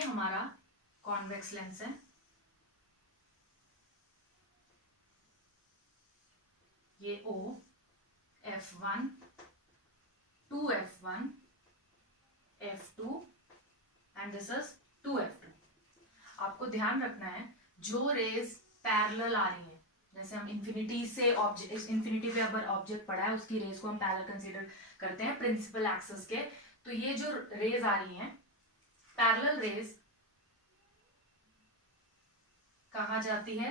ये हमारा convex lens है, ये O F1 2F1 F2 and this is 2F2। आपको ध्यान रखना है जो रेज पैरेलल आ रही है, जैसे हम इन्फिनिटी से ऑब्जेक्ट, इन्फिनिटी पे अगर ऑब्जेक्ट पड़ा है उसकी रेज को हम पैरेलल कंसीडर करते हैं प्रिंसिपल एक्सिस के, तो ये जो रेज आ रही हैं पैरेलल रेज कहाँ जाती है,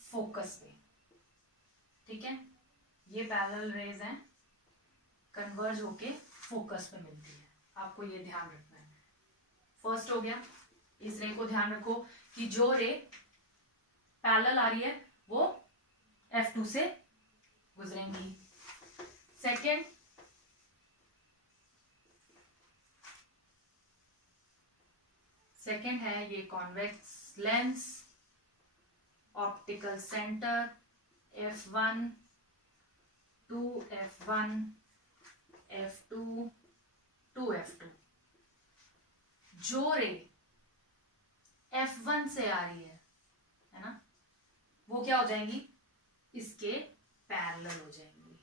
फोकस पे, ठीक है। ये पैरेलल रेज हैं, कन्वर्ज होके फोकस पे मिलती है, आपको ये ध्यान रखना है। फर्स्ट हो गया, इस रे को ध्यान रखो कि जो रे पैरेलल आ रही है वो F2 से गुजरेंगी। सेकेंड है ये convex lens, optical centre F1 2F1 F2 2F2। जो रे F1 से आ रही है ना, वो क्या हो जाएंगी, इसके पैरेलल हो जाएंगी।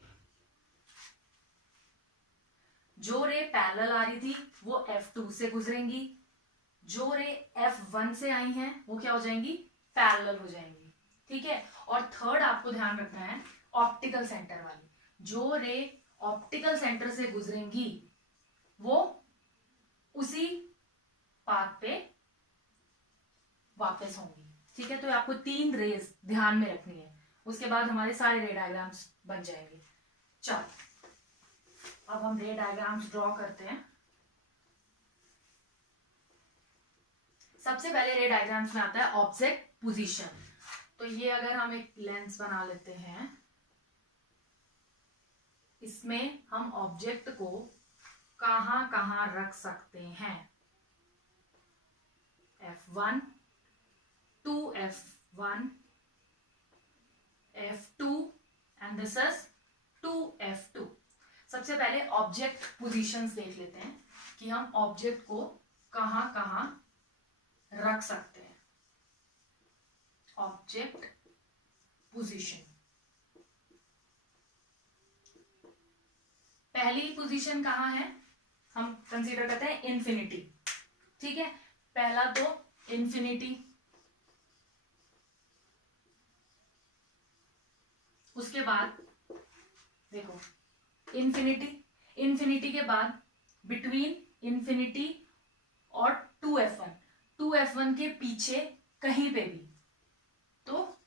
जो रे पैरेलल आ रही थी वो F2 से गुजरेंगी, जो रे F1 से आई हैं वो क्या हो जाएंगी, पैरेलल हो जाएंगी, ठीक है। और थर्ड आपको ध्यान रखना है ऑप्टिकल सेंटर वाली, जो रे ऑप्टिकल सेंटर से गुजरेंगी वो उसी पाथ पे वापस होंगी, ठीक है। तो आपको 3 रेज ध्यान में रखनी है, उसके बाद हमारे सारे रे डायग्राम्स बन जाएंगे। चलो अब हम रे डायग्राम्स ड्रॉ करते हैं। सबसे पहले रे डायग्राम्स में आता है ऑब्जेक्ट पोजीशन। तो ये अगर हम एक लेंस बना लेते हैं, इसमें हम ऑब्जेक्ट को कहां कहां रख सकते हैं, F1 2F1 F2 and this is 2F2। सबसे पहले ऑब्जेक्ट पोजीशंस देख लेते हैं कि हम ऑब्जेक्ट को कहां कहां रख सकते हैं। ऑब्जेक्ट पोजीशन, पहली पोजीशन कहां है, हम कंसीडर करते हैं इन्फिनिटी, ठीक है। पहला तो इन्फिनिटी, उसके बाद देखो इन्फिनिटी के बाद बिटवीन इन्फिनिटी और 2F1 के पीछे कहीं पे भी, तो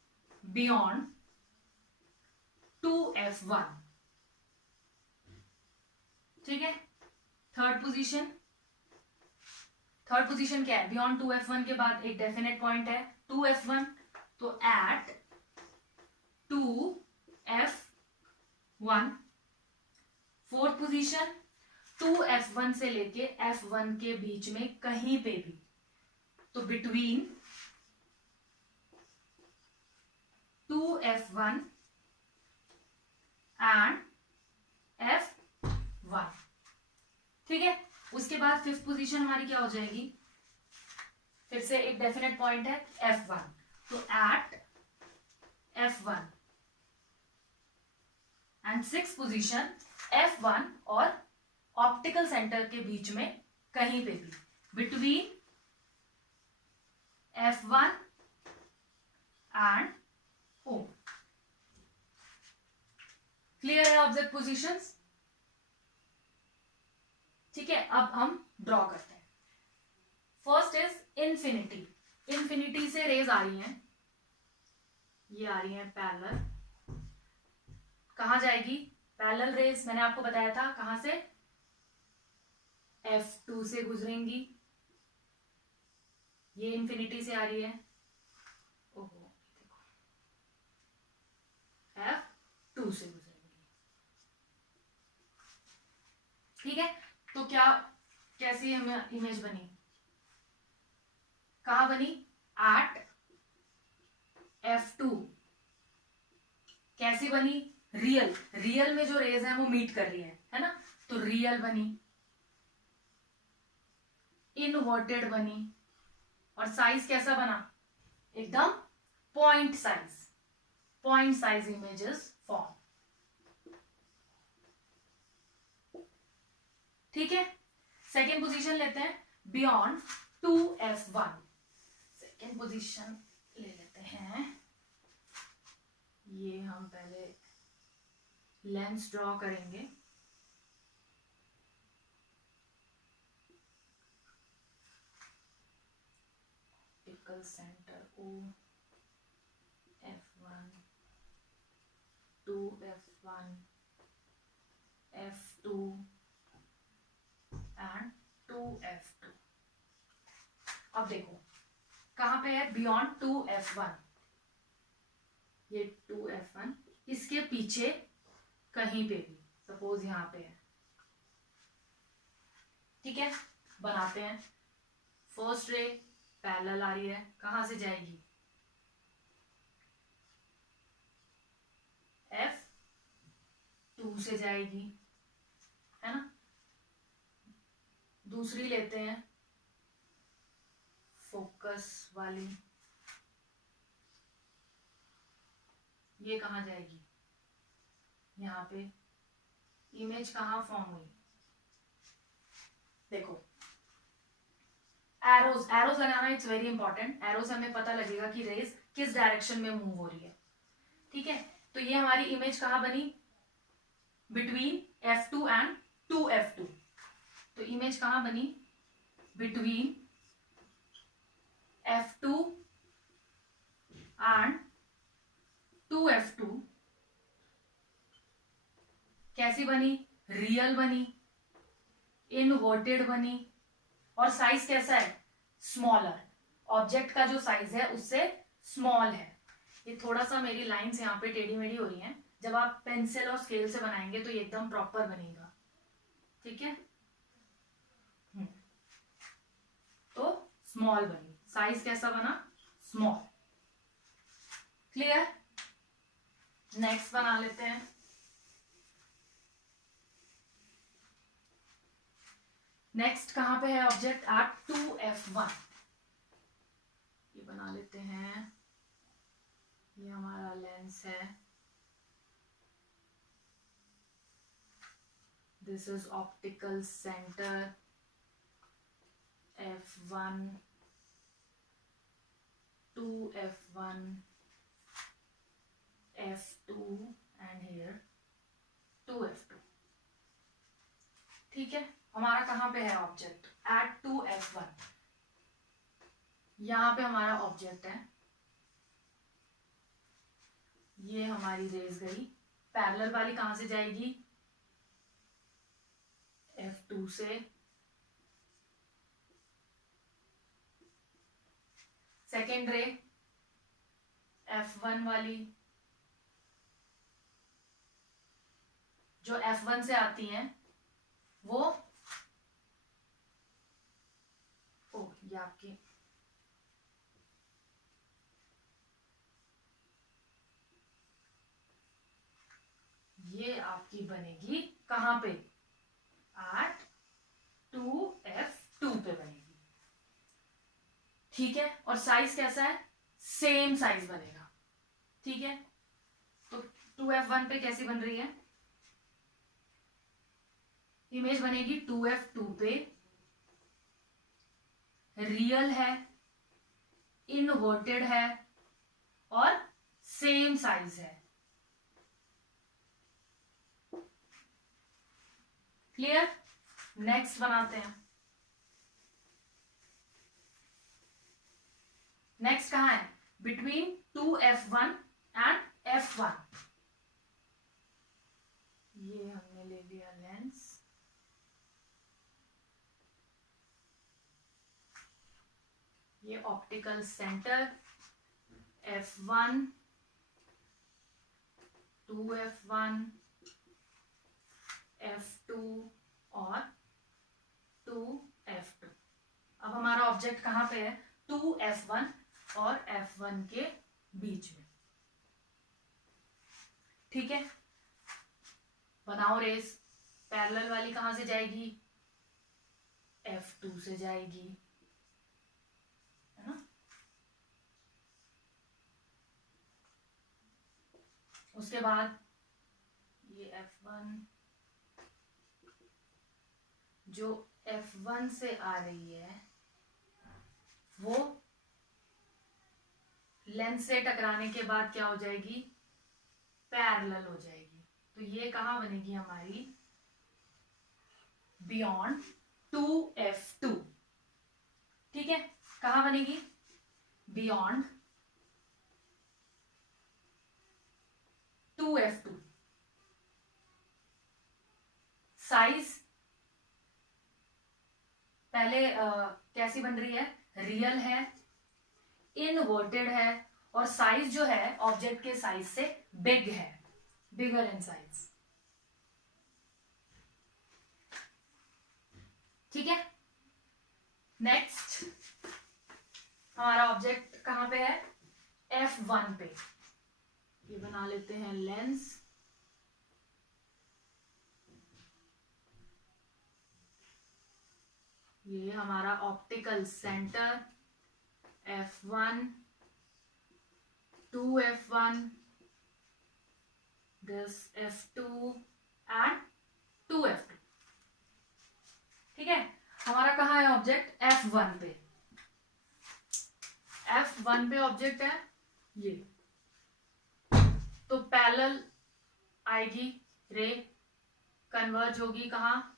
बियॉन्ड 2F1, ठीक है। थर्ड पोजीशन क्या है, बियॉन्ड 2F1 के बाद एक डेफिनेट पॉइंट है 2F1, तो eight 2F1। Fourth position 2F1 से लेके F1 के बीच में कहीं पे भी, तो बिटवीन 2F1 एंड F1, ठीक है। उसके बाद फिफ्थ पोजीशन हमारी क्या हो जाएगी, फिर से एक डेफिनेट पॉइंट है F1, तो eight F1 and sixth position F1 और ऑप्टिकल सेंटर के बीच में कहीं पे भी, between F1 and O। Clear है ऑब्जेक्ट पोजीशंस, ठीक है। अब हम ड्रॉ करते हैं। फर्स्ट इज इन्फिनिटी से रेज आ रही हैं, ये आ रही हैं पैरेलल, कहां जाएगी पैरेलल रेज, मैंने आपको बताया था कहां से, F2 से गुजरेंगी, ये इन्फिनिटी से आ रही है, ओहो देखो F2 से गुजरेंगी, ठीक है। तो क्या कैसी इमेज बनी, कहां बनी, एट F2, कैसी बनी, रियल में जो रेज है वो मीट कर रही है ना, तो रियल बनी, इनवर्टेड बनी, और साइज कैसा बना, एकदम पॉइंट साइज इमेजेस फॉर्म। ठीक है, सेकेंड पोजीशन लेते हैं, बियॉन्ड 2f1। सेकेंड पोजीशन ले लेते हैं, ये हम पहले लेंस ड्रॉ करेंगे। Optical centre O, f1, 2f1, f2 and 2f2। अब देखो कहां पे है, बियॉन्ड 2f1, ये 2f1, इसके पीछे कहीं पे भी, सपोज यहां पे है। ठीक है, बनाते हैं। फर्स्ट रे पैरेलल आ रही है, कहां से जाएगी, f2 से जाएगी, है ना। दूसरी लेते हैं फोकस वाली, ये कहां जाएगी, यहां पे। इमेज कहां फॉर्म हुई, देखो एरोज लगाना, इट्स वेरी इंपॉर्टेंट। एरोज हमें पता लगेगा कि रेज किस डायरेक्शन में मूव हो रही है। ठीक है, तो ये हमारी इमेज कहां बनी, बिटवीन f2 एंड 2f2। तो इमेज कहां बनी, बिटवीन f2 एंड 2f2। कैसी बनी, रियल बनी, इनवर्टेड बनी, और साइज कैसा है, स्मॉलर। ऑब्जेक्ट का जो साइज है उससे स्मॉल है। ये थोड़ा सा मेरी लाइंस यहाँ पे टेढ़ी मेढ़ी हो रही हैं, जब आप पेंसिल और स्केल से बनाएंगे तो ये एकदम प्रॉपर बनेगा। ठीक है, तो स्मॉल बनी, साइज कैसा बना, स्मॉल। क्लियर, नेक्स्ट बना लेते हैं। नेक्स्ट कहां पे है ऑब्जेक्ट, एट 2f1। ये बना लेते हैं, ये हमारा लेंस है, this is optical centre f1, 2f1, f2 and here 2f2। ठीक है, हमारा कहां पे है ऑब्जेक्ट, एट 2f1। यहां पे हमारा ऑब्जेक्ट है, ये हमारी रेज गई, पैरेलल वाली कहां से जाएगी, f2 से। सेकेंड रे f1 वाली, जो f1 से आती हैं वो, ओ ये आपकी, ये आपकी बनेगी कहां पे, एट 2f2 पे बनेगी। ठीक है, और साइज कैसा है, सेम साइज बनेगा। ठीक है, तो 2f1 पे कैसी बन रही है, इमेज बनेगी 2f2 पे, रियल है, इनवर्टेड है, और सेम साइज है। क्लियर, नेक्स्ट बनाते हैं। नेक्स्ट कहां है, बिटवीन 2f1 एंड f1। ये हमने ले लिया लेंस, ये optical centre f1, 2f1, f2 और 2f2। अब हमारा ऑब्जेक्ट कहां पे है, 2f1 और f1 के बीच में। ठीक है, बनाओ रेस, पैरेलल वाली कहां से जाएगी, f2 से जाएगी, है ना। उसके बाद ये F1 जो F1 से आ रही है वो लेंस से टकराने के बाद क्या हो जाएगी, पैरेलल हो जाएगी। तो ये कहाँ बनेगी हमारी, बियॉन्ड 2F2। ठीक है, कहाँ बनेगी, बियॉन्ड 2F2। साइज पहले कैसी बन रही है, रियल है, इनवर्टेड है, और साइज जो है ऑब्जेक्ट के साइज से बिग है, बिगर इन साइज। ठीक है, नेक्स्ट हमारा ऑब्जेक्ट कहां पे है, F1 पे। ये बना लेते हैं लेंस, ये हमारा optical centre F1, 2F1, this F2 and 2F2। ठीक है, हमारा कहाँ है ऑब्जेक्ट, F1 पे। F1 पे ऑब्जेक्ट है ये, तो पैरेलल आएगी रे, कन्वर्ज होगी कहाँ,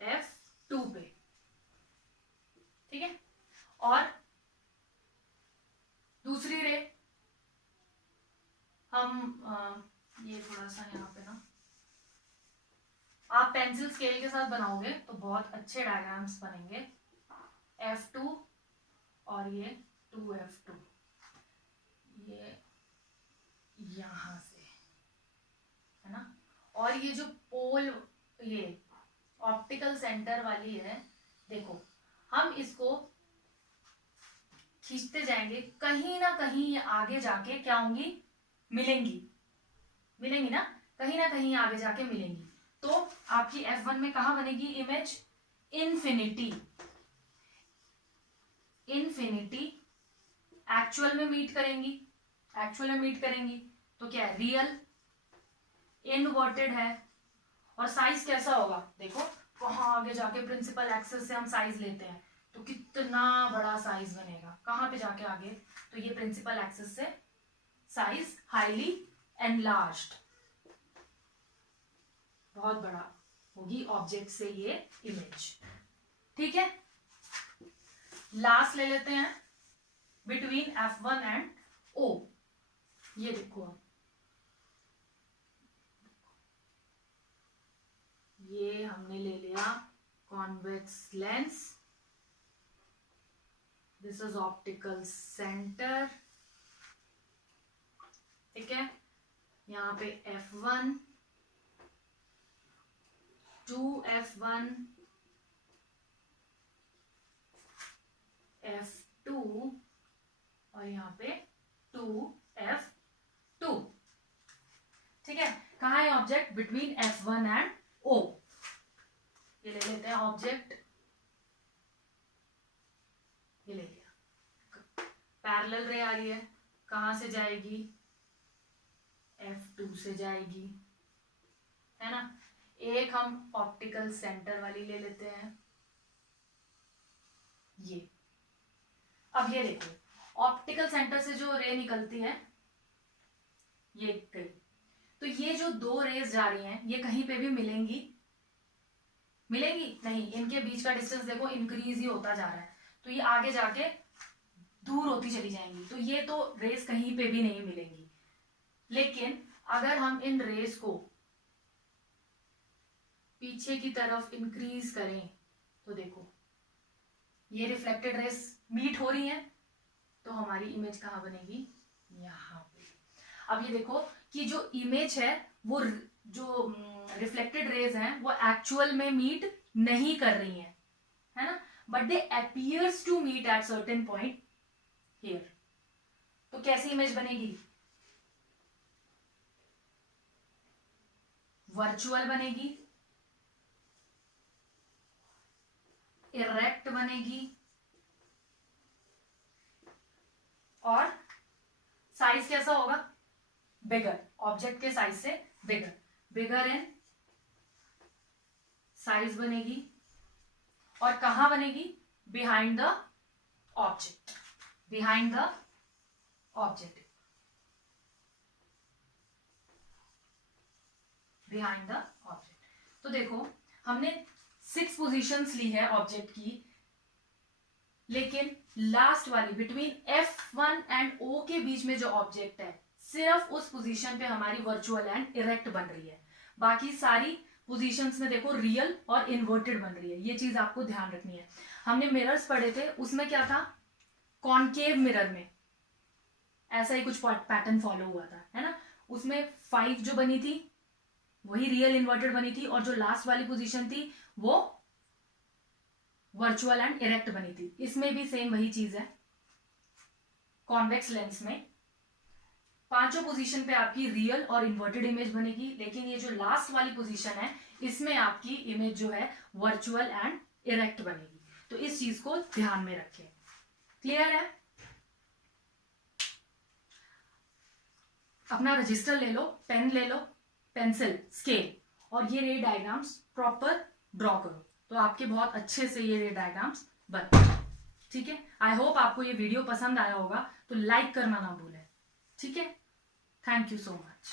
F2 पे। ठीक है, और दूसरी रे हम ये थोड़ा सा यहाँ पे ना, आप पेंसिल स्केल के साथ बनाओगे तो बहुत अच्छे डायग्राम्स बनेंगे। F2 और ये 2F2, ये यहां से है ना, और ये जो पोल, ये ऑप्टिकल सेंटर वाली है, देखो हम इसको खींचते जाएंगे, कहीं ना कहीं ये आगे जाके क्या होंगी, मिलेंगी, मिलेंगी ना, कहीं ना कहीं आगे जाके मिलेंगी। तो आपकी F1 में कहां बनेगी इमेज, इन्फिनिटी, इन्फिनिटी एक्चुअल में मीट करेंगी, एक्चुअल में मीट करेंगी तो क्या है, रियल, इनवर्टेड है, और साइज कैसा होगा, देखो वहां आगे जाके प्रिंसिपल एक्सिस से हम साइज लेते हैं तो कितना बड़ा साइज बनेगा, कहां पे जाके आगे, तो ये प्रिंसिपल एक्सिस से साइज हाईली एनलार्ज्ड, बहुत बड़ा होगी ऑब्जेक्ट से ये इमेज। ठीक है, लास्ट ले लेते हैं बिटवीन F1 एंड O। ये देखो आप, ये हमने ले लिया convex lens, this is optical centre. ठीक है, यहाँ पे F1, 2F1, F2 और यहाँ पे 2F2। ठीक है, कहाँ है object, between F1 and O। ये ले लेते हैं ऑब्जेक्ट, ये ले लिया, पैरेलल रे आ रही है, कहां से जाएगी, F2 से जाएगी, है ना। एक हम ऑप्टिकल सेंटर वाली ले लेते हैं, ये। अब ये देखो ऑप्टिकल सेंटर से जो रे निकलती है ये गई, तो ये जो दो रेज जा रही हैं ये कहीं पे भी मिलेंगी, मिलेंगी नहीं, इनके बीच का डिस्टेंस देखो इंक्रीज ही होता जा रहा है, तो ये आगे जाके दूर होती चली जाएंगी, तो ये तो रेस कहीं पे भी नहीं मिलेंगी। लेकिन अगर हम इन रेस को पीछे की तरफ इंक्रीज करें तो देखो ये रिफ्लेक्टेड रेस मीट हो रही है, तो हमारी इमेज कहाँ बनेगी, यहाँ पे। अब ये देखो कि जो इमेज है वो जो रिफ्लेक्टेड रेज हैं वो एक्चुअल में मीट नहीं कर रही हैं, है ना, but they appears to meet at certain point here. तो कैसी इमेज बनेगी, वर्चुअल बनेगी, इरेक्ट बनेगी, और साइज कैसा होगा, बिगर, ऑब्जेक्ट के साइज से बिगर, बिगर इन साइज बनेगी और कहां बनेगी, behind the object, behind the object, behind the object. तो देखो हमने 6 पोजीशंस ली है ऑब्जेक्ट की, लेकिन लास्ट वाली बिटवीन F1 एंड O के बीच में जो ऑब्जेक्ट है सिर्फ उस पोजीशन पे हमारी वर्चुअल एंड इरेक्ट बन रही है, बाकी सारी पोजीशंस में देखो रियल और इन्वर्टेड बन रही है। ये चीज आपको ध्यान रखनी है। हमने मिरर्स पढ़े थे, उसमें क्या था, कॉनकेव मिरर में ऐसा ही कुछ पैटर्न फॉलो हुआ था, है ना। उसमें 5 जो बनी थी वही रियल इन्वर्टेड बनी थी, और जो लास्ट वाली पोजीशन थी वो वर्चुअल एंड इरेक्ट बनी थी। इसमें भी सेम वही चीज है। कॉन्वेक्स लेंस में पांचों पोजीशन पे आपकी रियल और इन्वर्टेड इमेज बनेगी, लेकिन ये जो लास्ट वाली पोजीशन है इसमें आपकी इमेज जो है वर्चुअल एंड इरेक्ट बनेगी। तो इस चीज को ध्यान में रखें। क्लियर है? अपना रजिस्टर ले लो, पेन ले लो, पेंसिल, स्केल, और ये रे डायग्राम्स प्रॉपर ड्रॉ करो, तो आपके बहुत अच्छे से ये रे डायग्राम्स बनते हैं। ठीक है, आई होप आपको ये वीडियो पसंद आया होगा, तो लाइक करना ना भूलें। ठीक है, थैंक यू सो मच।